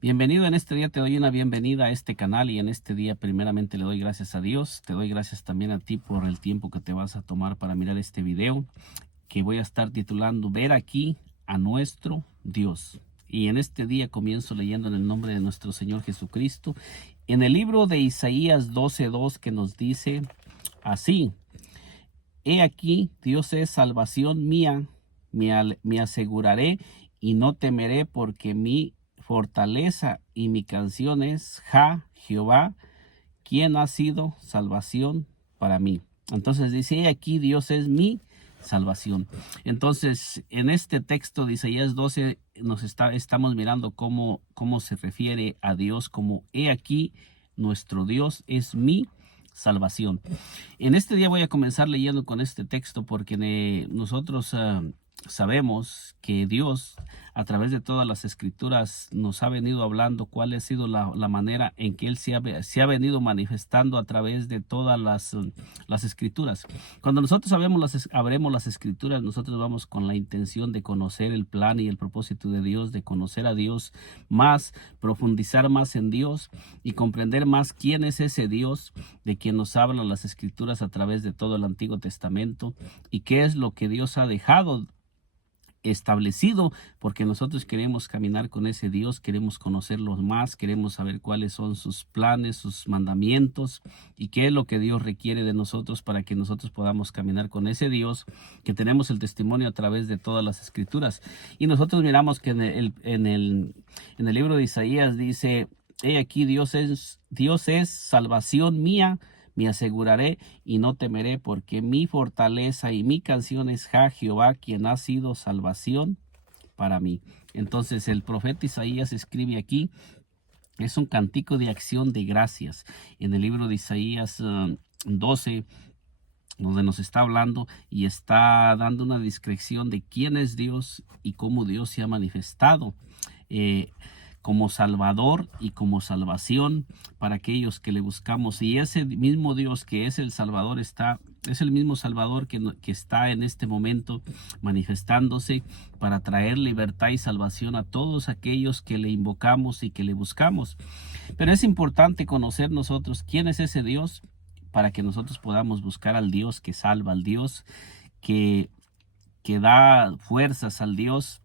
Bienvenido. En este día te doy una bienvenida a este canal y en este día primeramente le doy gracias a Dios. Te doy gracias también a ti por el tiempo que te vas a tomar para mirar este video que voy a estar titulando Ver aquí a nuestro Dios. Y en este día comienzo leyendo en el nombre de nuestro Señor Jesucristo en el libro de Isaías 12:2, que nos dice así: He aquí, Dios es salvación mía, me aseguraré y no temeré, porque mi fortaleza y mi canción es Jehová, quien ha sido salvación para mí. Entonces dice: He aquí, Dios es mi salvación. Entonces, en este texto de Isaías 12 estamos mirando cómo se refiere a Dios como: He aquí, nuestro Dios es mi salvación. En este día voy a comenzar leyendo con este texto porque nosotros sabemos que Dios, a través de todas las escrituras, nos ha venido hablando cuál ha sido la manera en que Él se ha venido manifestando a través de todas las escrituras. Cuando nosotros abremos las escrituras, nosotros vamos con la intención de conocer el plan y el propósito de Dios, de conocer a Dios más, profundizar más en Dios y comprender más quién es ese Dios de quien nos hablan las escrituras a través de todo el Antiguo Testamento, y qué es lo que Dios ha dejado establecido, porque nosotros queremos caminar con ese Dios, queremos conocerlo más, queremos saber cuáles son sus planes, sus mandamientos y qué es lo que Dios requiere de nosotros para que nosotros podamos caminar con ese Dios, que tenemos el testimonio a través de todas las escrituras. Y nosotros miramos que en el libro de Isaías dice: He aquí, Dios es salvación mía, me aseguraré y no temeré, porque mi fortaleza y mi canción es Jehová, quien ha sido salvación para mí. Entonces el profeta Isaías escribe aquí, es un cántico de acción de gracias en el libro de Isaías 12, donde nos está hablando y está dando una descripción de quién es Dios y cómo Dios se ha manifestado como Salvador y como salvación para aquellos que le buscamos. Y ese mismo Dios que es el Salvador es el mismo Salvador que está en este momento manifestándose para traer libertad y salvación a todos aquellos que le invocamos y que le buscamos. Pero es importante conocer nosotros quién es ese Dios, para que nosotros podamos buscar al Dios que salva, al Dios que, que da fuerzas, al Dios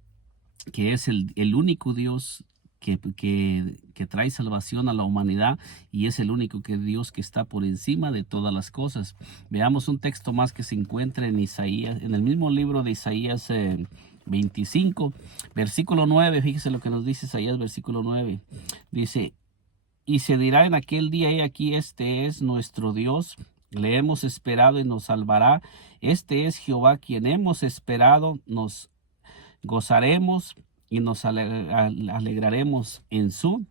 que es el único Dios que trae salvación a la humanidad, y es el único Dios que está por encima de todas las cosas. Veamos un texto más que se encuentra en Isaías, en el mismo libro de Isaías 25, versículo 9. Fíjese lo que nos dice Isaías, versículo 9. Dice: Y se dirá en aquel día: He aquí, este es nuestro Dios, le hemos esperado y nos salvará. Este es Jehová, quien hemos esperado, nos gozaremos y nos alegraremos en su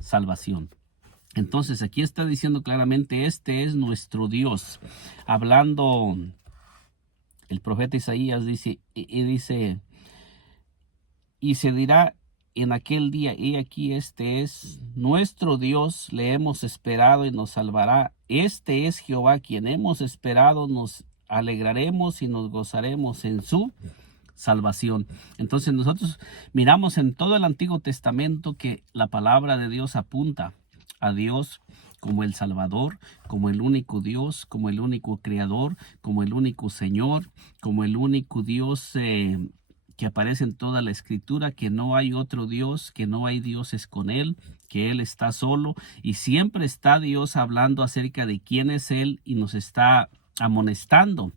salvación. Entonces aquí está diciendo claramente: este es nuestro Dios. Hablando el profeta Isaías, dice: y se dirá en aquel día: He aquí, este es nuestro Dios, le hemos esperado y nos salvará. Este es Jehová, quien hemos esperado, nos alegraremos y nos gozaremos en su salvación. Entonces nosotros miramos en todo el Antiguo Testamento que la palabra de Dios apunta a Dios como el Salvador, como el único Dios, como el único Creador, como el único Señor, como el único Dios que aparece en toda la Escritura, que no hay otro Dios, que no hay dioses con Él, que Él está solo, y siempre está Dios hablando acerca de quién es Él y nos está amonestando.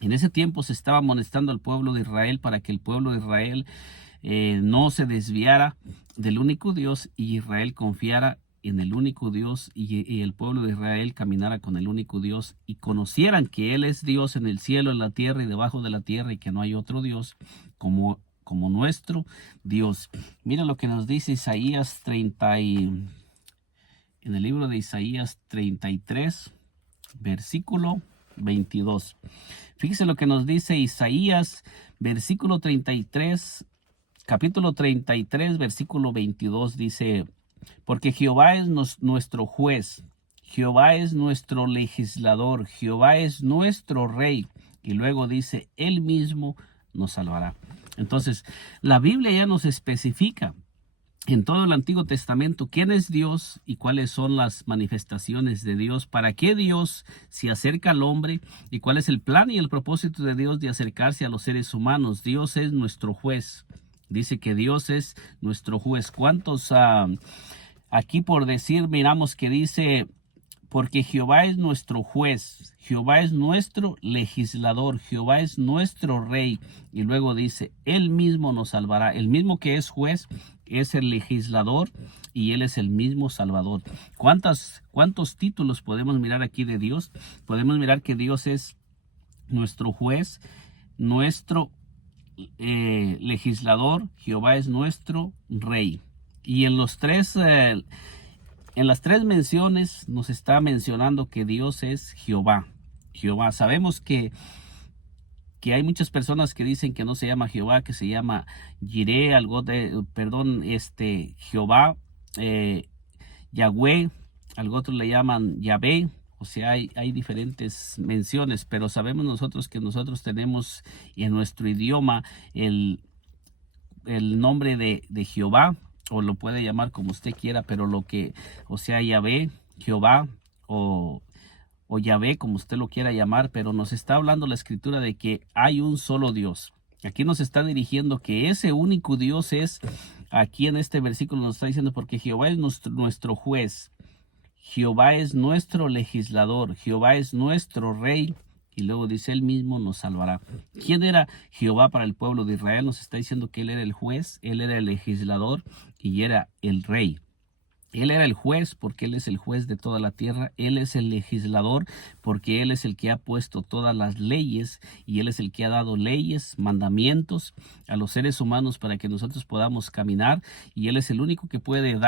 En ese tiempo se estaba amonestando al pueblo de Israel para que el pueblo de Israel no se desviara del único Dios, y Israel confiara en el único Dios, y el pueblo de Israel caminara con el único Dios y conocieran que Él es Dios en el cielo, en la tierra y debajo de la tierra, y que no hay otro Dios como nuestro Dios. Mira lo que nos dice Isaías en el libro de Isaías 33, versículo 22. Fíjese lo que nos dice Isaías, versículo 33, capítulo 33, versículo 22. Dice: Porque Jehová es nuestro juez, Jehová es nuestro legislador, Jehová es nuestro rey. Y luego dice: Él mismo nos salvará. Entonces, la Biblia ya nos especifica en todo el Antiguo Testamento quién es Dios y cuáles son las manifestaciones de Dios, para qué Dios se acerca al hombre y cuál es el plan y el propósito de Dios de acercarse a los seres humanos. Dios es nuestro juez. Dice que Dios es nuestro juez. ¿Cuántos aquí por decir, miramos que dice, porque Jehová es nuestro juez, Jehová es nuestro legislador, Jehová es nuestro rey? Y luego dice, Él mismo nos salvará. El mismo que es juez es el legislador y Él es el mismo Salvador. ¿Cuántos títulos podemos mirar aquí de Dios? Podemos mirar que Dios es nuestro juez, nuestro legislador, Jehová es nuestro rey. Y en las tres menciones nos está mencionando que Dios es Jehová. Jehová. Sabemos que hay muchas personas que dicen que no se llama Jehová, que se llama Jireh, Jehová, Yahweh, algo otro le llaman Yahvé. O sea, hay diferentes menciones, pero sabemos nosotros que nosotros tenemos en nuestro idioma el nombre de Jehová, o lo puede llamar como usted quiera, pero Yahvé, Jehová, o Yahvé, como usted lo quiera llamar, pero nos está hablando la escritura de que hay un solo Dios. Aquí nos está dirigiendo que ese único Dios es, aquí en este versículo nos está diciendo, porque Jehová es nuestro juez, Jehová es nuestro legislador, Jehová es nuestro rey. Y luego dice, Él mismo nos salvará. ¿Quién era Jehová para el pueblo de Israel? Nos está diciendo que Él era el juez, Él era el legislador y era el rey. Él era el juez porque Él es el juez de toda la tierra. Él es el legislador porque Él es el que ha puesto todas las leyes y Él es el que ha dado leyes, mandamientos a los seres humanos para que nosotros podamos caminar. Y Él es el único que puede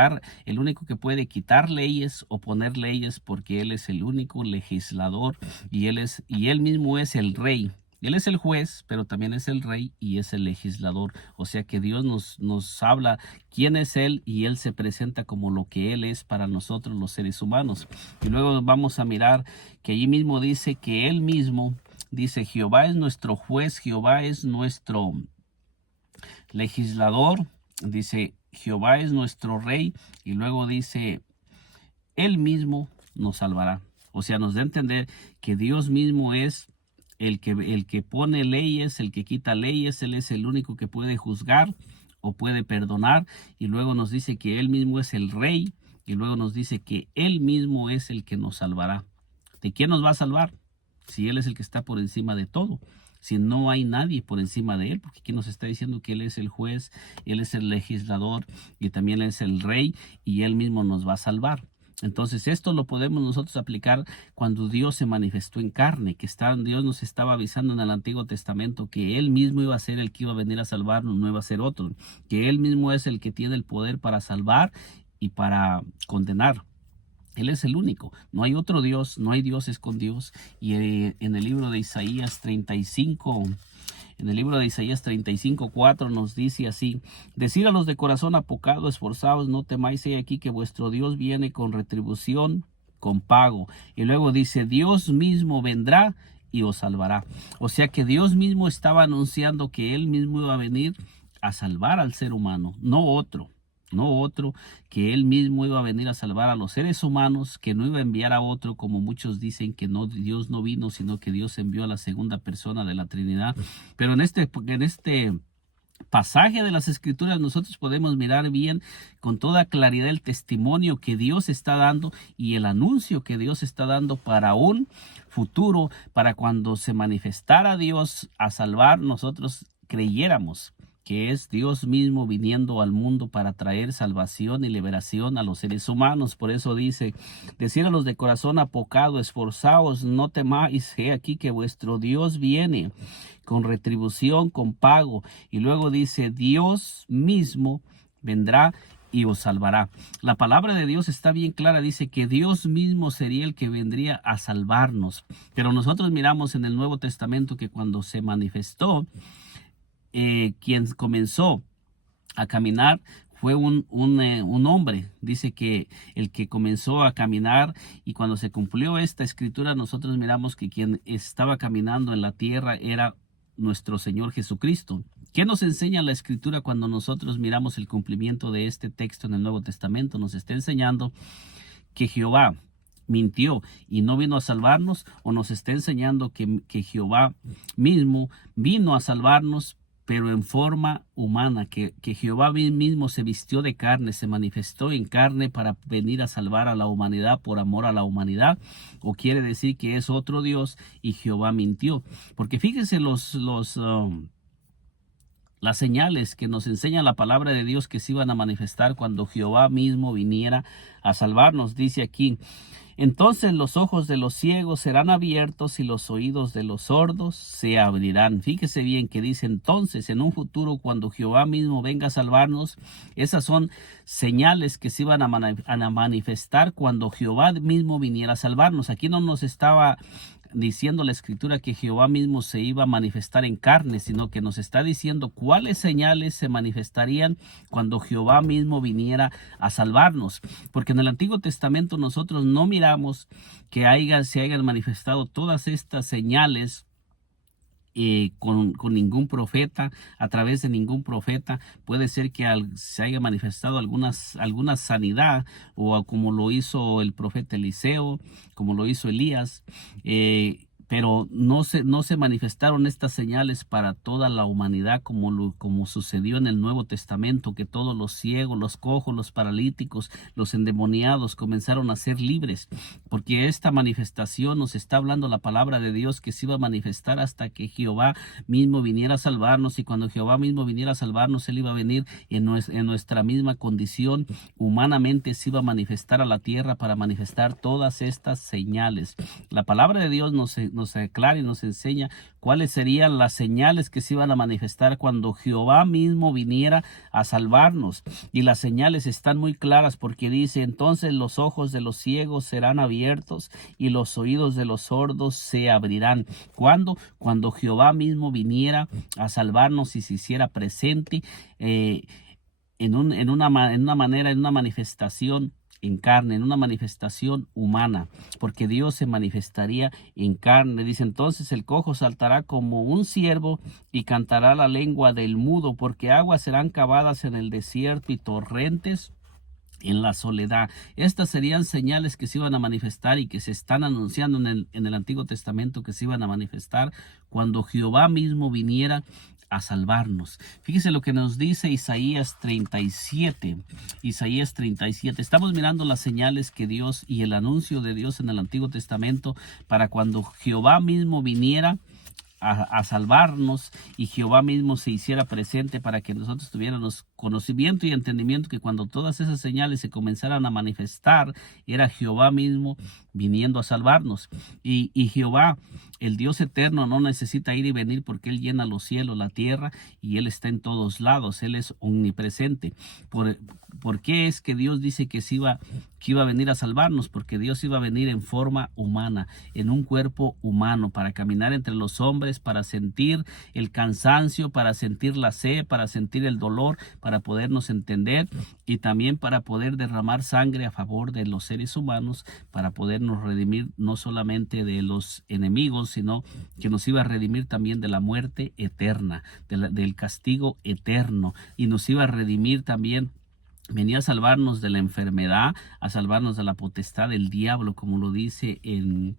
el único que puede quitar leyes o poner leyes, porque Él es el único legislador y Él mismo es el rey. Él es el juez, pero también es el rey y es el legislador. O sea que Dios nos habla quién es Él y Él se presenta como lo que Él es para nosotros los seres humanos. Y luego vamos a mirar que allí mismo dice que Él mismo, dice, Jehová es nuestro juez, Jehová es nuestro legislador, dice, Jehová es nuestro rey, y luego dice, Él mismo nos salvará. O sea, nos da a entender que Dios mismo es el que pone leyes, el que quita leyes. Él es el único que puede juzgar o puede perdonar. Y luego nos dice que Él mismo es el rey. Y luego nos dice que Él mismo es el que nos salvará. ¿De quién nos va a salvar? Si Él es el que está por encima de todo. Si no hay nadie por encima de Él, porque aquí nos está diciendo que Él es el juez, Él es el legislador y también es el rey, y Él mismo nos va a salvar. Entonces esto lo podemos nosotros aplicar cuando Dios se manifestó en carne, Dios nos estaba avisando en el Antiguo Testamento que Él mismo iba a ser el que iba a venir a salvarnos, no iba a ser otro, que Él mismo es el que tiene el poder para salvar y para condenar. Él es el único, no hay otro Dios, no hay dioses con Dios. Y en el libro de Isaías 35, en el libro de Isaías 35:4 nos dice así: decid a los de corazón apocado, esforzados, no temáis, he aquí que vuestro Dios viene con retribución, con pago. Y luego dice, Dios mismo vendrá y os salvará. O sea que Dios mismo estaba anunciando que Él mismo iba a venir a salvar al ser humano, no otro, que Él mismo iba a venir a salvar a los seres humanos, que no iba a enviar a otro, como muchos dicen que no, Dios no vino, sino que Dios envió a la segunda persona de la Trinidad. Pero en este pasaje de las Escrituras nosotros podemos mirar bien con toda claridad el testimonio que Dios está dando y el anuncio que Dios está dando para un futuro, para cuando se manifestara Dios a salvar, nosotros creyéramos que es Dios mismo viniendo al mundo para traer salvación y liberación a los seres humanos. Por eso dice, decid a los de corazón apocado, esforzaos, no temáis, he aquí que vuestro Dios viene con retribución, con pago. Y luego dice, Dios mismo vendrá y os salvará. La palabra de Dios está bien clara, dice que Dios mismo sería el que vendría a salvarnos. Pero nosotros miramos en el Nuevo Testamento que cuando se manifestó, quien comenzó a caminar fue un hombre. Dice que el que comenzó a caminar, y cuando se cumplió esta escritura, nosotros miramos que quien estaba caminando en la tierra era nuestro Señor Jesucristo. ¿Qué nos enseña la Escritura cuando nosotros miramos el cumplimiento de este texto en el Nuevo Testamento? Nos está enseñando que Jehová mintió y no vino a salvarnos, o nos está enseñando que Jehová mismo vino a salvarnos, pero en forma humana, que Jehová mismo se vistió de carne, se manifestó en carne para venir a salvar a la humanidad por amor a la humanidad, o quiere decir que es otro Dios y Jehová mintió. Porque fíjense las señales que nos enseña la palabra de Dios que se iban a manifestar cuando Jehová mismo viniera a salvarnos. Dice aquí: entonces los ojos de los ciegos serán abiertos y los oídos de los sordos se abrirán. Fíjese bien que dice entonces, en un futuro, cuando Jehová mismo venga a salvarnos. Esas son señales que se iban a manifestar cuando Jehová mismo viniera a salvarnos. Aquí no nos estaba diciendo la Escritura que Jehová mismo se iba a manifestar en carne, sino que nos está diciendo cuáles señales se manifestarían cuando Jehová mismo viniera a salvarnos. Porque en el Antiguo Testamento nosotros no miramos que se hayan manifestado todas estas señales con ningún profeta, a través de ningún profeta. Puede ser que se haya manifestado alguna sanidad, o como lo hizo el profeta Eliseo, como lo hizo Elías, pero no se manifestaron estas señales para toda la humanidad como sucedió en el Nuevo Testamento, que todos los ciegos, los cojos, los paralíticos, los endemoniados comenzaron a ser libres, porque esta manifestación nos está hablando la palabra de Dios que se iba a manifestar hasta que Jehová mismo viniera a salvarnos. Y cuando Jehová mismo viniera a salvarnos, Él iba a venir en nuestra misma condición, humanamente se iba a manifestar a la tierra para manifestar todas estas señales. La palabra de Dios nos aclara y nos enseña cuáles serían las señales que se iban a manifestar cuando Jehová mismo viniera a salvarnos. Y las señales están muy claras, porque dice: entonces los ojos de los ciegos serán abiertos y los oídos de los sordos se abrirán. ¿Cuándo? Cuando Jehová mismo viniera a salvarnos y se hiciera presente en una manifestación en carne, en una manifestación humana, porque Dios se manifestaría en carne. Dice: entonces el cojo saltará como un ciervo y cantará la lengua del mudo, porque aguas serán cavadas en el desierto y torrentes en la soledad. Estas serían señales que se iban a manifestar y que se están anunciando en el Antiguo Testamento, que se iban a manifestar cuando Jehová mismo viniera a salvarnos. Fíjese lo que nos dice Isaías 37. Isaías 37. Estamos mirando las señales que Dios y el anuncio de Dios en el Antiguo Testamento para cuando Jehová mismo viniera a salvarnos, y Jehová mismo se hiciera presente para que nosotros tuviéramos conocimiento y entendimiento que cuando todas esas señales se comenzaran a manifestar, era Jehová mismo viniendo a salvarnos. Y Jehová, el Dios eterno, no necesita ir y venir, porque Él llena los cielos, la tierra, y Él está en todos lados. Él es omnipresente. ¿Por qué es que Dios dice que iba a venir a salvarnos? Porque Dios iba a venir en forma humana, en un cuerpo humano, para caminar entre los hombres, para sentir el cansancio, para sentir la sed, para sentir el dolor, para podernos entender, y también para poder derramar sangre a favor de los seres humanos, para podernos redimir no solamente de los enemigos, sino que nos iba a redimir también de la muerte eterna, del castigo eterno, y nos iba a redimir también. Venía a salvarnos de la enfermedad, a salvarnos de la potestad del diablo, como lo dice en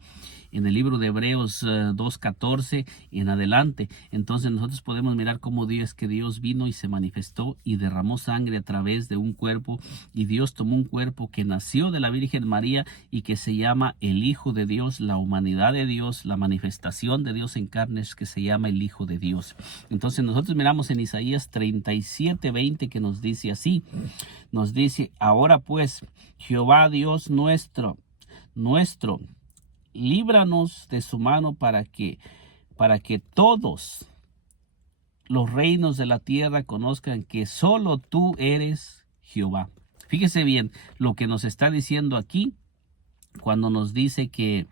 el libro de Hebreos 2:14 en adelante. Entonces nosotros podemos mirar cómo Dios vino y se manifestó y derramó sangre a través de un cuerpo, y Dios tomó un cuerpo que nació de la Virgen María y que se llama el Hijo de Dios, la humanidad de Dios, la manifestación de Dios en carnes, que se llama el Hijo de Dios. Entonces nosotros miramos en Isaías 37:20 que nos dice así. Nos dice: ahora pues, Jehová Dios nuestro, líbranos de su mano, para que todos los reinos de la tierra conozcan que solo tú eres Jehová. Fíjese bien lo que nos está diciendo aquí, cuando nos dice que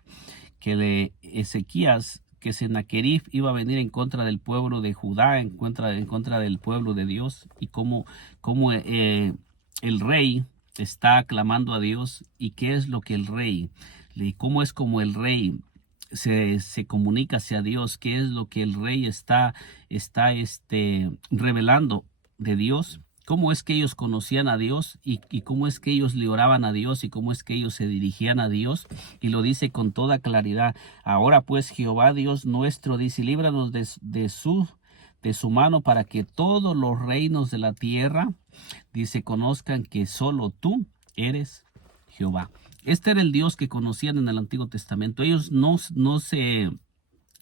Ezequías, que Sennacherib iba a venir en contra del pueblo de Judá, en contra del pueblo de Dios, y cómo el rey está clamando a Dios. ¿Y qué es lo que el rey, cómo es como el rey se comunica hacia Dios, qué es lo que el rey está revelando de Dios, cómo es que ellos conocían a Dios y cómo es que ellos le oraban a Dios y cómo es que ellos se dirigían a Dios. Y lo dice con toda claridad. Ahora pues, Jehová Dios nuestro, dice, líbranos de su mano, para que todos los reinos de la tierra, dice, conozcan que solo tú eres Jehová. Este era el Dios que conocían en el Antiguo Testamento. Ellos no se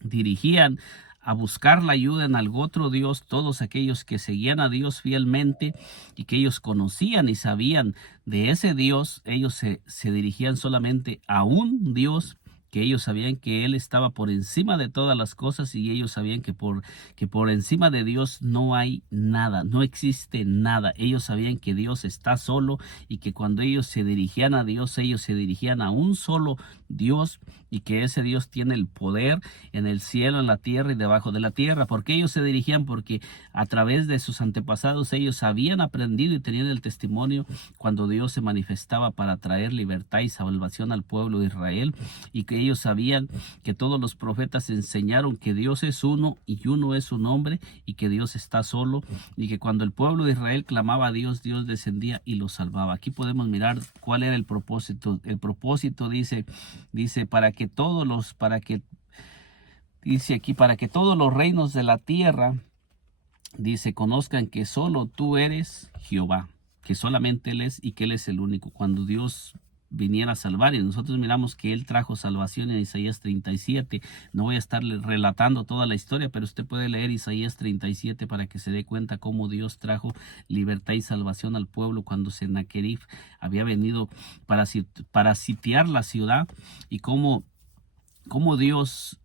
dirigían a buscar la ayuda en algún otro Dios. Todos aquellos que seguían a Dios fielmente y que ellos conocían y sabían de ese Dios, ellos se dirigían solamente a un Dios, que ellos sabían que Él estaba por encima de todas las cosas, y ellos sabían que por encima de Dios no hay nada, no existe nada. Ellos sabían que Dios está solo, y que cuando ellos se dirigían a Dios, ellos se dirigían a un solo Dios, y que ese Dios tiene el poder en el cielo, en la tierra y debajo de la tierra. Porque ellos se dirigían, porque a través de sus antepasados ellos habían aprendido y tenían el testimonio cuando Dios se manifestaba para traer libertad y salvación al pueblo de Israel, y que ellos sabían que todos los profetas enseñaron que Dios es uno y uno es su nombre, y que Dios está solo, y que cuando el pueblo de Israel clamaba a Dios, Dios descendía y los salvaba. Aquí podemos mirar cuál era el propósito. El propósito dice para que todos los reinos de la tierra, dice, conozcan que solo tú eres Jehová, que solamente Él es y que Él es el único. Cuando Dios viniera a salvar, y nosotros miramos que Él trajo salvación en Isaías 37. No voy a estarle relatando toda la historia, pero usted puede leer Isaías 37 para que se dé cuenta cómo Dios trajo libertad y salvación al pueblo cuando Sennacherib había venido para sitiar la ciudad, y cómo Dios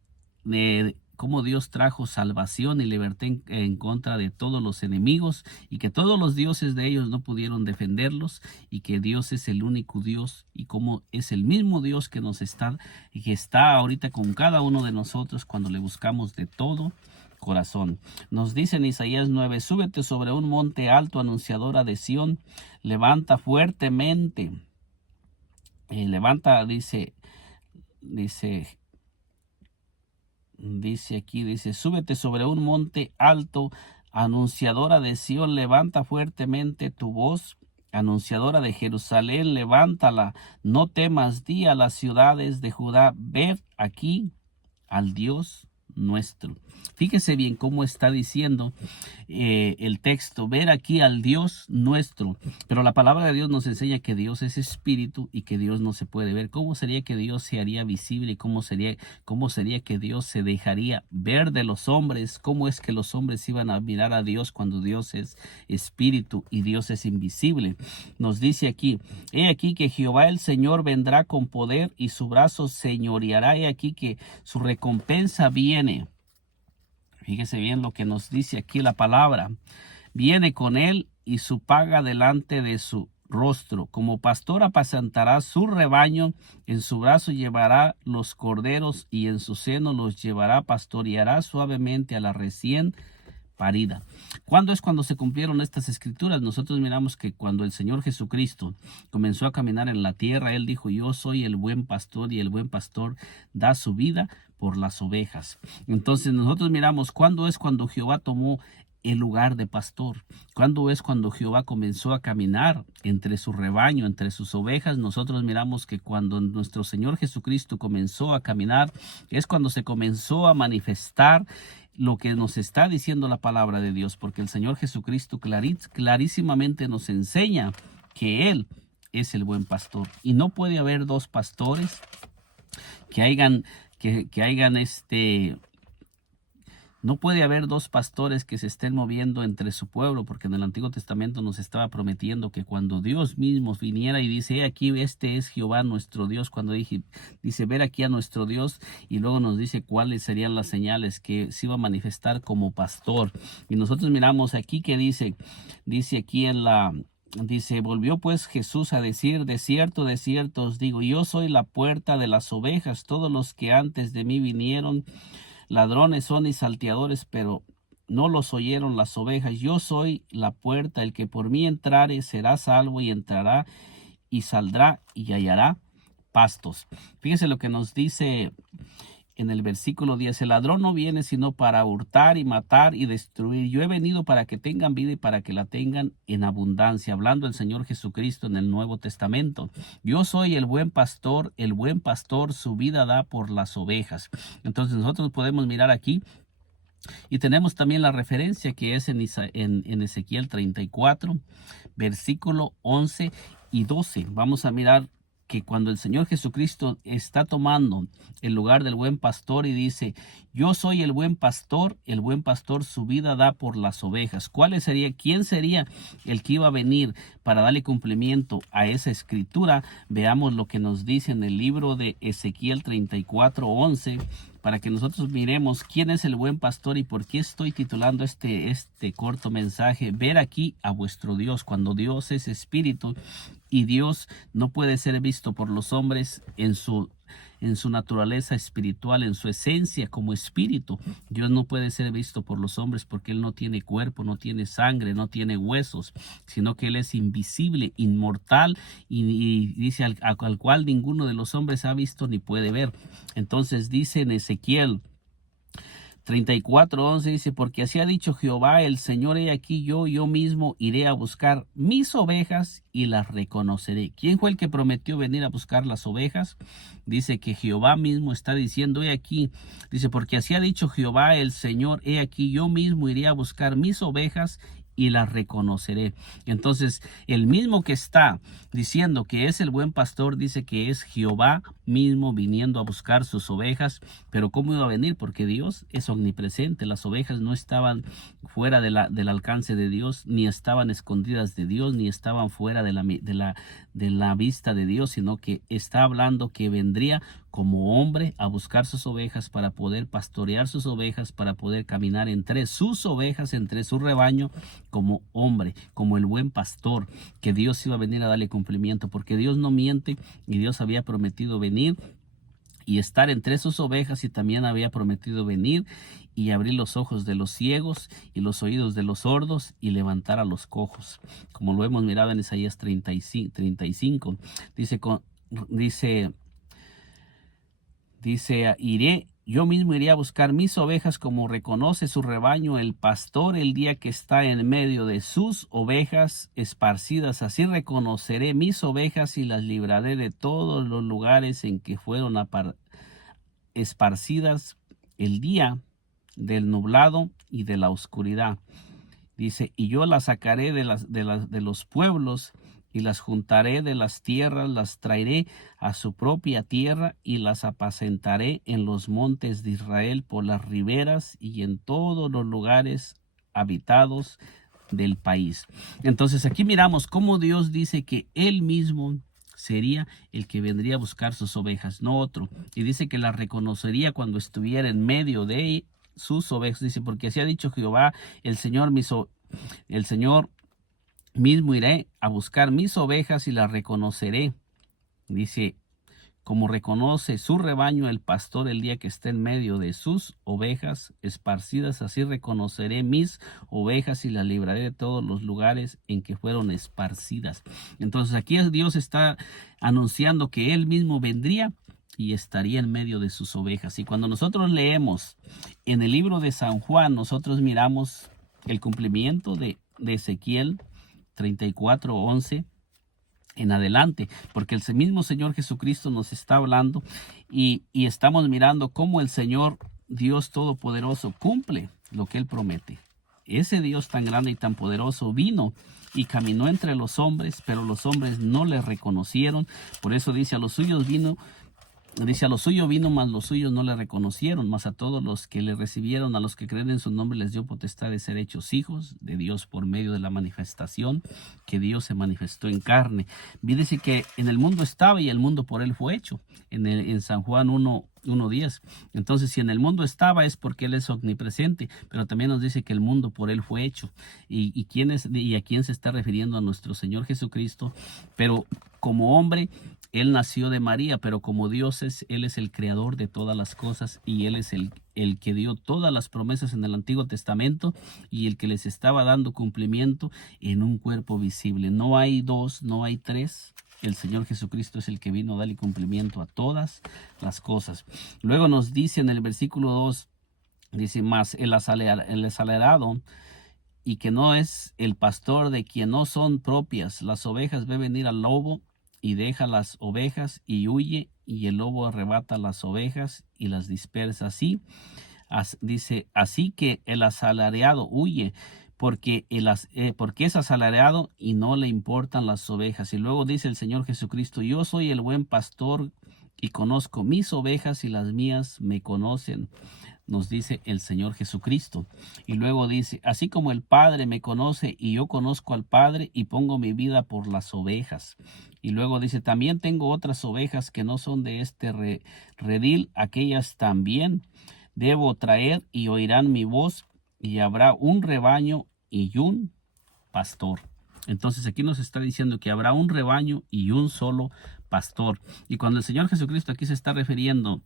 trajo salvación y libertad en contra de todos los enemigos, y que todos los dioses de ellos no pudieron defenderlos, y que Dios es el único Dios, y cómo es el mismo Dios que está ahorita con cada uno de nosotros cuando le buscamos de todo corazón. Nos dice en Isaías 9: súbete sobre un monte alto, anunciadora de Sión, levanta fuertemente, dice aquí, súbete sobre un monte alto, anunciadora de Sión, levanta fuertemente tu voz, anunciadora de Jerusalén, levántala, no temas, di a las ciudades de Judá, ved aquí al Dios nuestro. Fíjese bien cómo está diciendo el texto, ver aquí al Dios nuestro. Pero la palabra de Dios nos enseña que Dios es espíritu y que Dios no se puede ver. ¿Cómo sería que Dios se haría visible? ¿Y cómo sería que Dios se dejaría ver de los hombres? ¿Cómo es que los hombres iban a mirar a Dios cuando Dios es espíritu y Dios es invisible? Nos dice aquí: he aquí que Jehová el Señor vendrá con poder y su brazo señoreará. He aquí que su recompensa viene. Fíjese bien lo que nos dice aquí la palabra. Viene con él y su paga delante de su rostro. Como pastor apacentará su rebaño, en su brazo llevará los corderos y en su seno los llevará, pastoreará suavemente a la recién parida. ¿Cuándo es cuando se cumplieron estas escrituras? Nosotros miramos que cuando el Señor Jesucristo comenzó a caminar en la tierra, Él dijo: yo soy el buen pastor, y el buen pastor da su vida por las ovejas. Entonces nosotros miramos cuándo es cuando Jehová tomó el lugar de pastor. Cuando es cuando Jehová comenzó a caminar entre su rebaño, entre sus ovejas. Nosotros miramos que cuando nuestro Señor Jesucristo comenzó a caminar, es cuando se comenzó a manifestar lo que nos está diciendo la palabra de Dios, porque el Señor Jesucristo clarísimamente nos enseña que Él es el buen pastor, y no puede haber dos pastores no puede haber dos pastores que se estén moviendo entre su pueblo, porque en el Antiguo Testamento nos estaba prometiendo que cuando Dios mismo viniera y dice: he aquí, este es Jehová nuestro Dios, cuando dice ver aquí a nuestro Dios, y luego nos dice cuáles serían las señales que se iba a manifestar como pastor. Y nosotros miramos aquí que dice aquí volvió pues Jesús a decir: de cierto os digo, yo soy la puerta de las ovejas. Todos los que antes de mí vinieron ladrones son y salteadores, pero no los oyeron las ovejas. Yo soy la puerta: el que por mí entrare será salvo, y entrará y saldrá y hallará pastos. Fíjese lo que nos dice en el versículo 10, el ladrón no viene sino para hurtar y matar y destruir. Yo he venido para que tengan vida y para que la tengan en abundancia. Hablando el Señor Jesucristo en el Nuevo Testamento. Yo soy el buen pastor su vida da por las ovejas. Entonces nosotros podemos mirar aquí y tenemos también la referencia que es en Ezequiel 34, versículo 11 y 12. Vamos a mirar que cuando el Señor Jesucristo está tomando el lugar del buen pastor y dice, yo soy el buen pastor su vida da por las ovejas. ¿Quién sería el que iba a venir para darle cumplimiento a esa escritura? Veamos lo que nos dice en el libro de Ezequiel 34, 11, para que nosotros miremos quién es el buen pastor y por qué estoy titulando este corto mensaje, ver aquí a vuestro Dios, cuando Dios es espíritu y Dios no puede ser visto por los hombres en su naturaleza espiritual, en su esencia como espíritu. Dios no puede ser visto por los hombres porque Él no tiene cuerpo, no tiene sangre, no tiene huesos, sino que Él es invisible, inmortal y dice al cual ninguno de los hombres ha visto ni puede ver. Entonces dice en Ezequiel 34:11 dice, porque así ha dicho Jehová el Señor, he aquí yo mismo iré a buscar mis ovejas y las reconoceré. ¿Quién fue el que prometió venir a buscar las ovejas? Dice que Jehová mismo está diciendo, he aquí, dice, porque así ha dicho Jehová el Señor, he aquí yo mismo iré a buscar mis ovejas y las reconoceré. Entonces, el mismo que está diciendo que es el buen pastor, dice que es Jehová mismo viniendo a buscar sus ovejas. Pero ¿cómo iba a venir? Porque Dios es omnipresente. Las ovejas no estaban fuera del alcance de Dios, ni estaban escondidas de Dios, ni estaban fuera de la vista de Dios, sino que está hablando que vendría como hombre a buscar sus ovejas para poder pastorear sus ovejas, para poder caminar entre sus ovejas, entre su rebaño, como hombre, como el buen pastor, que Dios iba a venir a darle cumplimiento, porque Dios no miente y Dios había prometido venir y estar entre sus ovejas, y también había prometido venir y abrir los ojos de los ciegos y los oídos de los sordos y levantar a los cojos, como lo hemos mirado en Isaías 35. Dice, yo mismo iré a buscar mis ovejas como reconoce su rebaño el pastor el día que está en medio de sus ovejas esparcidas. Así reconoceré mis ovejas y las libraré de todos los lugares en que fueron esparcidas el día del nublado y de la oscuridad. Dice, y yo las sacaré de los pueblos y las juntaré de las tierras, las traeré a su propia tierra y las apacentaré en los montes de Israel, por las riberas y en todos los lugares habitados del país. Entonces aquí miramos cómo Dios dice que Él mismo sería el que vendría a buscar sus ovejas, no otro. Y dice que las reconocería cuando estuviera en medio de sus ovejas. Dice, porque así ha dicho Jehová, el Señor mismo iré a buscar mis ovejas y las reconoceré. Dice, como reconoce su rebaño el pastor el día que esté en medio de sus ovejas esparcidas, así reconoceré mis ovejas y las libraré de todos los lugares en que fueron esparcidas. Entonces aquí Dios está anunciando que Él mismo vendría y estaría en medio de sus ovejas. Y cuando nosotros leemos en el libro de San Juan, nosotros miramos el cumplimiento de Ezequiel 34:11 en adelante, porque el mismo Señor Jesucristo nos está hablando y estamos mirando cómo el Señor Dios Todopoderoso cumple lo que Él promete. Ese Dios tan grande y tan poderoso vino y caminó entre los hombres, pero los hombres no le reconocieron. Por eso dice, a los suyos vino, mas los suyos no le reconocieron, mas a todos los que le recibieron, a los que creen en su nombre, les dio potestad de ser hechos hijos de Dios por medio de la manifestación que Dios se manifestó en carne. Dice que en el mundo estaba y el mundo por Él fue hecho, en San Juan 1:10. Entonces, si en el mundo estaba es porque Él es omnipresente, pero también nos dice que el mundo por Él fue hecho. ¿Y a quién se está refiriendo? A nuestro Señor Jesucristo, pero como hombre Él nació de María, pero como Dios Él es el creador de todas las cosas y Él es el que dio todas las promesas en el Antiguo Testamento y el que les estaba dando cumplimiento en un cuerpo visible. No hay dos, no hay tres, el Señor Jesucristo es el que vino a darle cumplimiento a todas las cosas. Luego nos dice en el versículo 2, dice, más el asalariado, y que no es el pastor, de quien no son propias las ovejas, ve venir al lobo y deja las ovejas y huye, y el lobo arrebata las ovejas y las dispersa. Así, dice, así que el asalariado huye porque es asalariado y no le importan las ovejas. Y luego dice el Señor Jesucristo, yo soy el buen pastor y conozco mis ovejas y las mías me conocen, nos dice el Señor Jesucristo. Y luego dice, así como el Padre me conoce y yo conozco al Padre y pongo mi vida por las ovejas. Y luego dice, también tengo otras ovejas que no son de este redil, aquellas también debo traer y oirán mi voz, y habrá un rebaño y un pastor. Entonces aquí nos está diciendo que habrá un rebaño y un solo pastor. Y cuando el Señor Jesucristo aquí se está refiriendo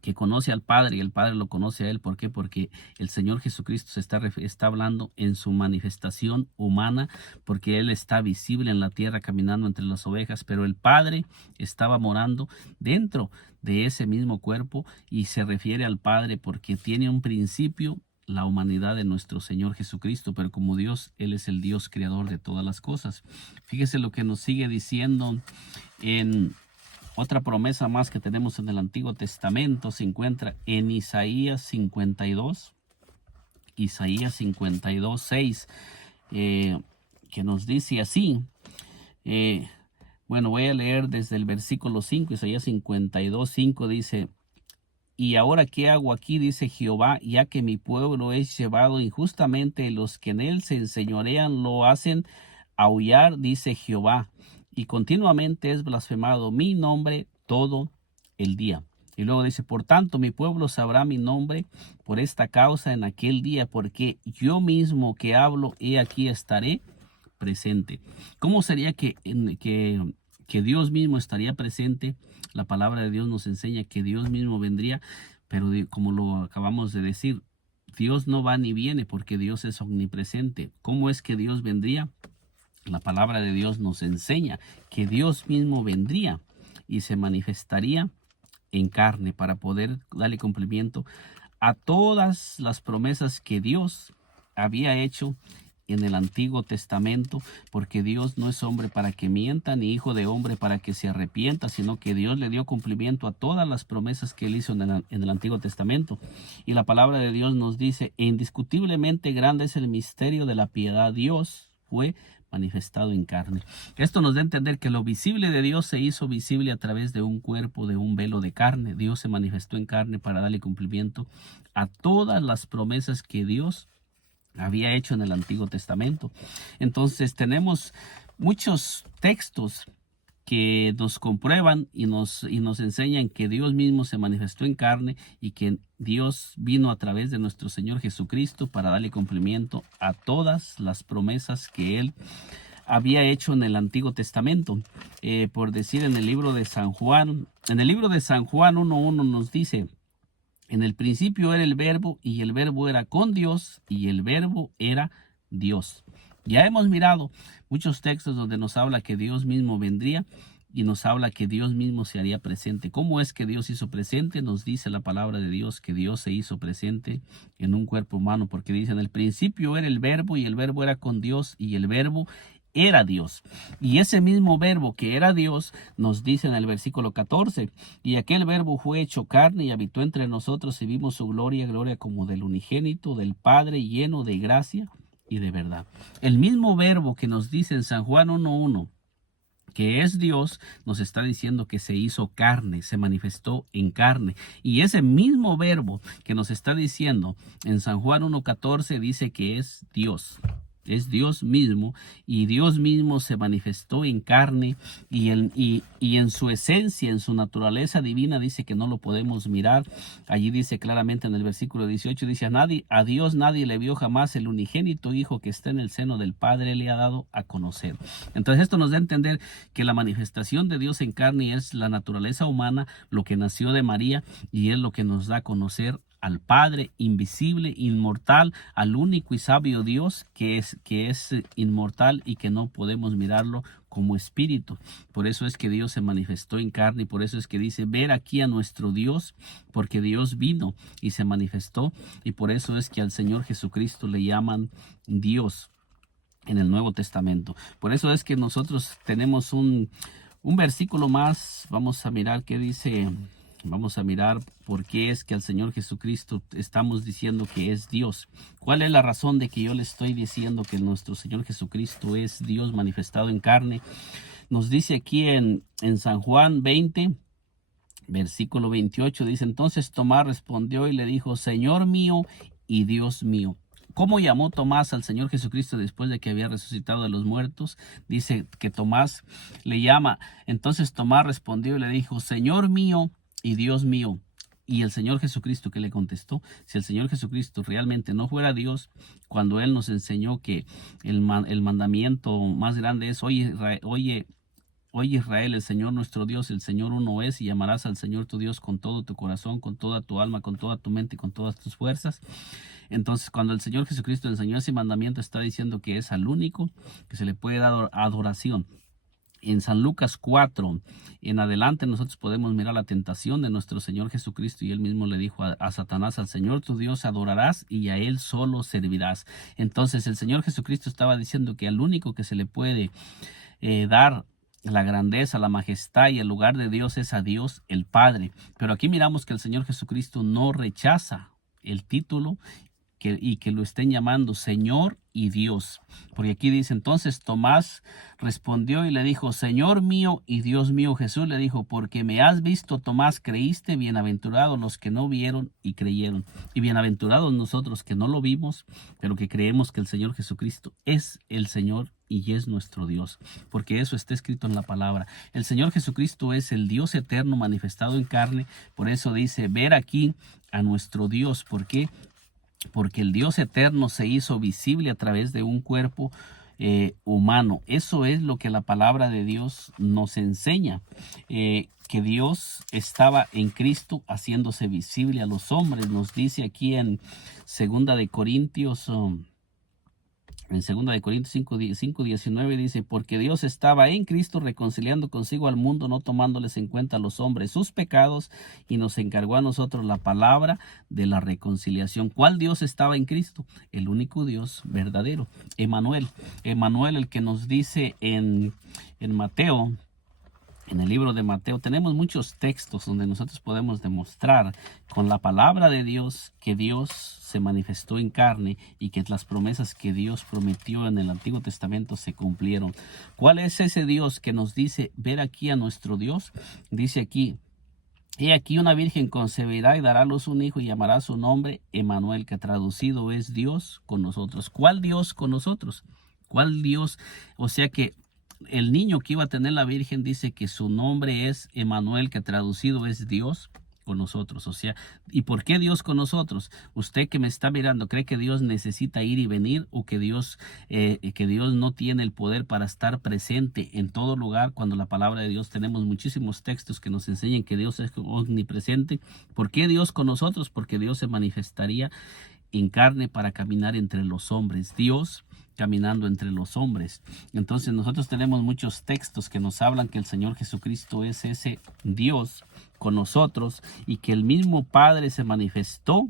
que conoce al Padre y el Padre lo conoce a él, ¿por qué? Porque el Señor Jesucristo está hablando en su manifestación humana, porque Él está visible en la tierra caminando entre las ovejas, pero el Padre estaba morando dentro de ese mismo cuerpo, y se refiere al Padre porque tiene un principio la humanidad de nuestro Señor Jesucristo, pero como Dios, Él es el Dios creador de todas las cosas. Fíjese lo que nos sigue diciendo en otra promesa más que tenemos en el Antiguo Testamento. Se encuentra en Isaías 52, 6, que nos dice así. Bueno, voy a leer desde el versículo 5, Isaías 52, 5 dice, y ahora, ¿qué hago aquí? Dice Jehová, ya que mi pueblo es llevado injustamente, y los que en él se enseñorean lo hacen aullar, dice Jehová, y continuamente es blasfemado mi nombre todo el día. Y luego dice, por tanto, mi pueblo sabrá mi nombre por esta causa en aquel día, porque yo mismo que hablo, he aquí estaré presente. ¿Cómo sería que Dios mismo estaría presente? La palabra de Dios nos enseña que Dios mismo vendría, pero como lo acabamos de decir, Dios no va ni viene porque Dios es omnipresente. ¿Cómo es que Dios vendría? La palabra de Dios nos enseña que Dios mismo vendría y se manifestaría en carne para poder darle cumplimiento a todas las promesas que Dios había hecho en el Antiguo Testamento, porque Dios no es hombre para que mienta, ni hijo de hombre para que se arrepienta, sino que Dios le dio cumplimiento a todas las promesas que él hizo en el Antiguo Testamento. Y la palabra de Dios nos dice, indiscutiblemente grande es el misterio de la piedad. Dios fue manifestado en carne. Esto nos da a entender que lo visible de Dios se hizo visible a través de un cuerpo, de un velo de carne. Dios se manifestó en carne para darle cumplimiento a todas las promesas que Dios había hecho en el Antiguo Testamento. Entonces tenemos muchos textos que nos comprueban y nos enseñan que Dios mismo se manifestó en carne y que Dios vino a través de nuestro Señor Jesucristo para darle cumplimiento a todas las promesas que Él había hecho en el Antiguo Testamento. Por decir, en el libro de San Juan 1:1 nos dice, en el principio era el verbo, y el verbo era con Dios, y el verbo era Dios. Ya hemos mirado muchos textos donde nos habla que Dios mismo vendría y nos habla que Dios mismo se haría presente. ¿Cómo es que Dios hizo presente? Nos dice la palabra de Dios que Dios se hizo presente en un cuerpo humano, porque dice, en el principio era el verbo, y el verbo era con Dios, y el verbo era Dios. Y ese mismo verbo que era Dios nos dice en el versículo 14, y aquel verbo fue hecho carne y habitó entre nosotros, y vimos su gloria, gloria como del unigénito del Padre, lleno de gracia y de verdad. El mismo verbo que nos dice en San Juan 1:1 que es Dios, nos está diciendo que se hizo carne, se manifestó en carne. Y ese mismo verbo que nos está diciendo en San Juan 1:14 dice que es Dios. Es Dios mismo, y Dios mismo se manifestó en carne, y en su esencia, en su naturaleza divina, dice que no lo podemos mirar. Allí dice claramente en el versículo 18, dice, a Dios nadie le vio jamás, el unigénito Hijo que está en el seno del Padre le ha dado a conocer. Entonces esto nos da a entender que la manifestación de Dios en carne es la naturaleza humana, lo que nació de María, y es lo que nos da a conocer al Padre invisible, inmortal, al único y sabio Dios que es inmortal y que no podemos mirarlo como espíritu. Por eso es que Dios se manifestó en carne y por eso es que dice, ver aquí a nuestro Dios, porque Dios vino y se manifestó, y por eso es que al Señor Jesucristo le llaman Dios en el Nuevo Testamento. Por eso es que nosotros tenemos un versículo más. Vamos a mirar qué dice. Vamos a mirar por qué es que al Señor Jesucristo estamos diciendo que es Dios. ¿Cuál es la razón de que yo le estoy diciendo que nuestro Señor Jesucristo es Dios manifestado en carne? Nos dice aquí en San Juan 20, versículo 28, dice, entonces Tomás respondió y le dijo, Señor mío y Dios mío. ¿Cómo llamó Tomás al Señor Jesucristo después de que había resucitado de los muertos? Dice que Tomás le llama. Entonces Tomás respondió y le dijo, Señor mío y Dios mío. Y el Señor Jesucristo que le contestó, si el Señor Jesucristo realmente no fuera Dios, cuando Él nos enseñó que el mandamiento más grande es, oye Israel, el Señor nuestro Dios, el Señor uno es, y amarás al Señor tu Dios con todo tu corazón, con toda tu alma, con toda tu mente y con todas tus fuerzas. Entonces, cuando el Señor Jesucristo enseñó ese mandamiento, está diciendo que es al único que se le puede dar adoración. En San Lucas 4 en adelante nosotros podemos mirar la tentación de nuestro Señor Jesucristo, y Él mismo le dijo a Satanás, al Señor tu Dios adorarás y a Él solo servirás. Entonces el Señor Jesucristo estaba diciendo que al único que se le puede dar la grandeza, la majestad y el lugar de Dios es a Dios el Padre. Pero aquí miramos que el Señor Jesucristo no rechaza el título y que lo estén llamando Señor y Dios. Porque aquí dice, entonces Tomás respondió y le dijo, Señor mío y Dios mío. Jesús le dijo, porque me has visto, Tomás, creíste. Bienaventurados los que no vieron y creyeron. Y bienaventurados nosotros que no lo vimos, pero que creemos que el Señor Jesucristo es el Señor y es nuestro Dios, porque eso está escrito en la palabra. El Señor Jesucristo es el Dios eterno manifestado en carne. Por eso dice, ver aquí a nuestro Dios. ¿Por qué? Porque el Dios eterno se hizo visible a través de un cuerpo humano. Eso es lo que la palabra de Dios nos enseña, que Dios estaba en Cristo haciéndose visible a los hombres. Nos dice aquí en 2 de Corintios 5:19 dice, porque Dios estaba en Cristo reconciliando consigo al mundo, no tomándoles en cuenta a los hombres sus pecados, y nos encargó a nosotros la palabra de la reconciliación. ¿Cuál Dios estaba en Cristo? El único Dios verdadero, Emmanuel. Emmanuel, el que nos dice en Mateo. En el libro de Mateo tenemos muchos textos donde nosotros podemos demostrar con la palabra de Dios que Dios se manifestó en carne y que las promesas que Dios prometió en el Antiguo Testamento se cumplieron. ¿Cuál es ese Dios que nos dice ver aquí a nuestro Dios? Dice aquí, he aquí una virgen concebirá y dará a luz un hijo y llamará su nombre Emmanuel, que traducido es Dios con nosotros. ¿Cuál Dios con nosotros? ¿Cuál Dios? O sea que el niño que iba a tener la Virgen dice que su nombre es Emmanuel, que traducido es Dios con nosotros. O sea, ¿y por qué Dios con nosotros? Usted que me está mirando, ¿cree que Dios necesita ir y venir, o que Dios no tiene el poder para estar presente en todo lugar? Cuando la palabra de Dios tenemos muchísimos textos que nos enseñan que Dios es omnipresente. ¿Por qué Dios con nosotros? Porque Dios se manifestaría en carne para caminar entre los hombres. Dios caminando entre los hombres. Entonces nosotros tenemos muchos textos que nos hablan que el Señor Jesucristo es ese Dios con nosotros, y que el mismo Padre se manifestó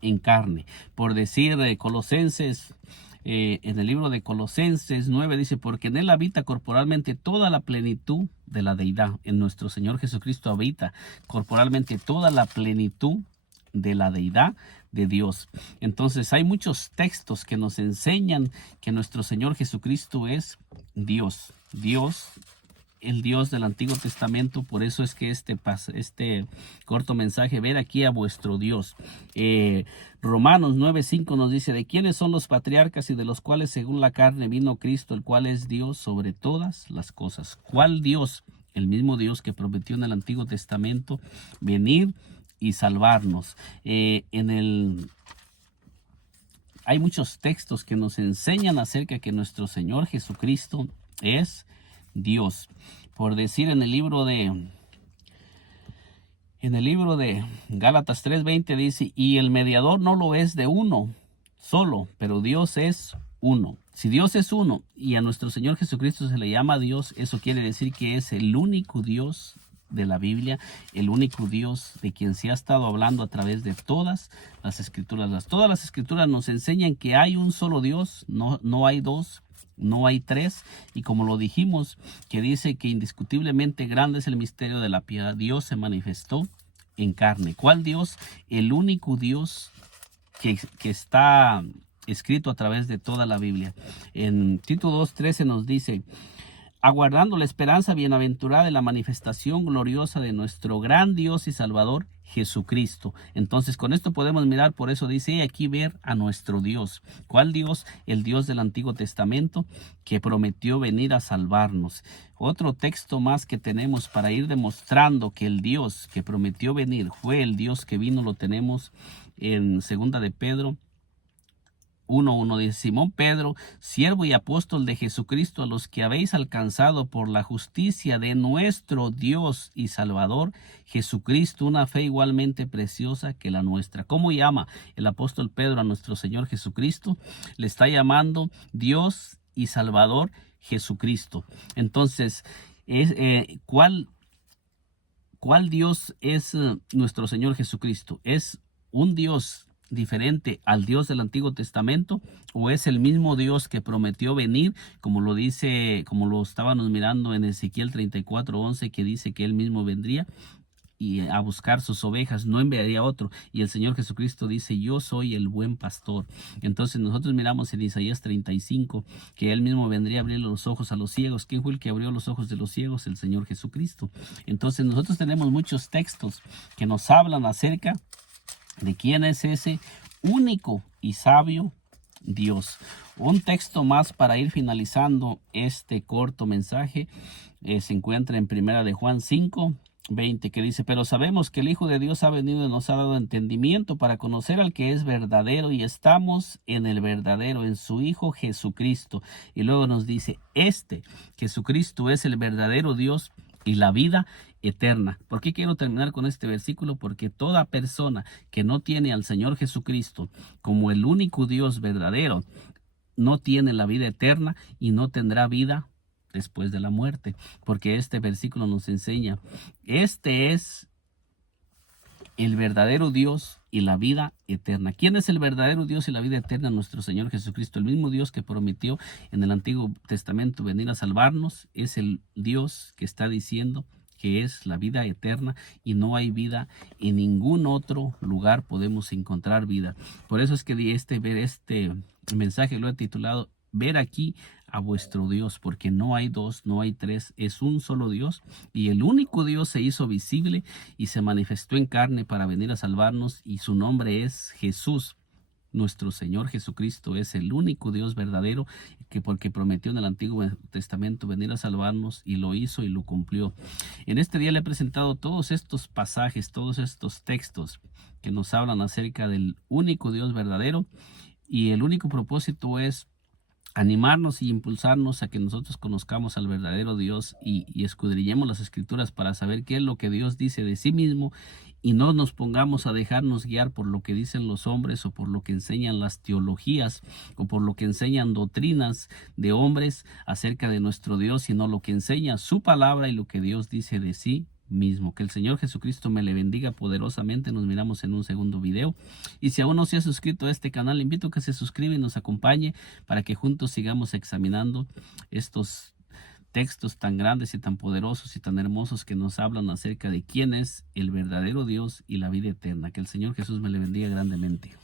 en carne. Por decir, Colosenses, en el libro de Colosenses 9 dice, porque en Él habita corporalmente toda la plenitud de la deidad. En nuestro Señor Jesucristo habita corporalmente toda la plenitud de la deidad de Dios. Entonces hay muchos textos que nos enseñan que nuestro Señor Jesucristo es Dios. Dios, el Dios del Antiguo Testamento. Por eso es que este corto mensaje, ver aquí a vuestro Dios. Romanos 9:5 nos dice, de quiénes son los patriarcas y de los cuales según la carne vino Cristo, el cual es Dios sobre todas las cosas. ¿Cuál Dios? El mismo Dios que prometió en el Antiguo Testamento venir y salvarnos. Hay muchos textos que nos enseñan acerca que nuestro Señor Jesucristo es Dios. Por decir, en el libro de En el libro de Gálatas 3:20 dice, y el mediador no lo es de uno solo, pero Dios es uno. Si Dios es uno y a nuestro Señor Jesucristo se le llama Dios, eso quiere decir que es el único Dios de la Biblia, el único Dios de quien se ha estado hablando a través de todas las escrituras. Todas las escrituras nos enseñan que hay un solo Dios, no hay dos, no hay tres, y como lo dijimos, que dice que indiscutiblemente grande es el misterio de la piedad. Dios se manifestó en carne. ¿Cuál Dios? El único Dios que está escrito a través de toda la Biblia. En Tito 2:13 nos dice, aguardando la esperanza bienaventurada de la manifestación gloriosa de nuestro gran Dios y Salvador, Jesucristo. Entonces con esto podemos mirar, por eso dice aquí, ver a nuestro Dios. ¿Cuál Dios? El Dios del Antiguo Testamento, que prometió venir a salvarnos. Otro texto más que tenemos para ir demostrando que el Dios que prometió venir fue el Dios que vino, lo tenemos en segunda de Pedro 1:1. Dice, Simón Pedro, siervo y apóstol de Jesucristo, a los que habéis alcanzado por la justicia de nuestro Dios y Salvador, Jesucristo, una fe igualmente preciosa que la nuestra. ¿Cómo llama el apóstol Pedro a nuestro Señor Jesucristo? Le está llamando Dios y Salvador Jesucristo. Entonces, ¿cuál Dios es nuestro Señor Jesucristo? ¿Es un Dios diferente al Dios del Antiguo Testamento, o es el mismo Dios que prometió venir, como lo dice, como lo estábamos mirando en Ezequiel 34:11, que dice que él mismo vendría y a buscar sus ovejas, no enviaría otro? Y el Señor Jesucristo dice, yo soy el buen pastor. Entonces nosotros miramos en Isaías 35 que él mismo vendría a abrir los ojos a los ciegos. ¿Quién fue el que abrió los ojos de los ciegos? El Señor Jesucristo. Entonces nosotros tenemos muchos textos que nos hablan acerca de quién es ese único y sabio Dios. Un texto más para ir finalizando este corto mensaje se encuentra en Primera de Juan 5:20, que dice, pero sabemos que el Hijo de Dios ha venido y nos ha dado entendimiento para conocer al que es verdadero, y estamos en el verdadero, en su Hijo Jesucristo. Y luego nos dice, Jesucristo es el verdadero Dios y la vida eterna. ¿Por qué quiero terminar con este versículo? Porque toda persona que no tiene al Señor Jesucristo como el único Dios verdadero, no tiene la vida eterna y no tendrá vida después de la muerte. Porque este versículo nos enseña, este es el verdadero Dios y la vida eterna. ¿Quién es el verdadero Dios y la vida eterna? Nuestro Señor Jesucristo. El mismo Dios que prometió en el Antiguo Testamento venir a salvarnos, es el Dios que está diciendo que es la vida eterna, y no hay vida en ningún otro lugar podemos encontrar vida. Por eso es que este mensaje lo he titulado, ver aquí a vuestro Dios, porque no hay dos, no hay tres, es un solo Dios, y el único Dios se hizo visible y se manifestó en carne para venir a salvarnos, y su nombre es Jesús. Nuestro Señor Jesucristo es el único Dios verdadero, que porque prometió en el Antiguo Testamento venir a salvarnos, y lo hizo y lo cumplió. En este día le he presentado todos estos pasajes, todos estos textos que nos hablan acerca del único Dios verdadero, y el único propósito es animarnos y impulsarnos a que nosotros conozcamos al verdadero Dios y escudriñemos las Escrituras para saber qué es lo que Dios dice de sí mismo, y no nos pongamos a dejarnos guiar por lo que dicen los hombres, o por lo que enseñan las teologías, o por lo que enseñan doctrinas de hombres acerca de nuestro Dios, sino lo que enseña su palabra y lo que Dios dice de sí mismo. Que el Señor Jesucristo me le bendiga poderosamente. Nos miramos en un segundo video, y si aún no se ha suscrito a este canal, le invito a que se suscriba y nos acompañe para que juntos sigamos examinando estos textos tan grandes y tan poderosos y tan hermosos que nos hablan acerca de quién es el verdadero Dios y la vida eterna. Que el Señor Jesús me le bendiga grandemente.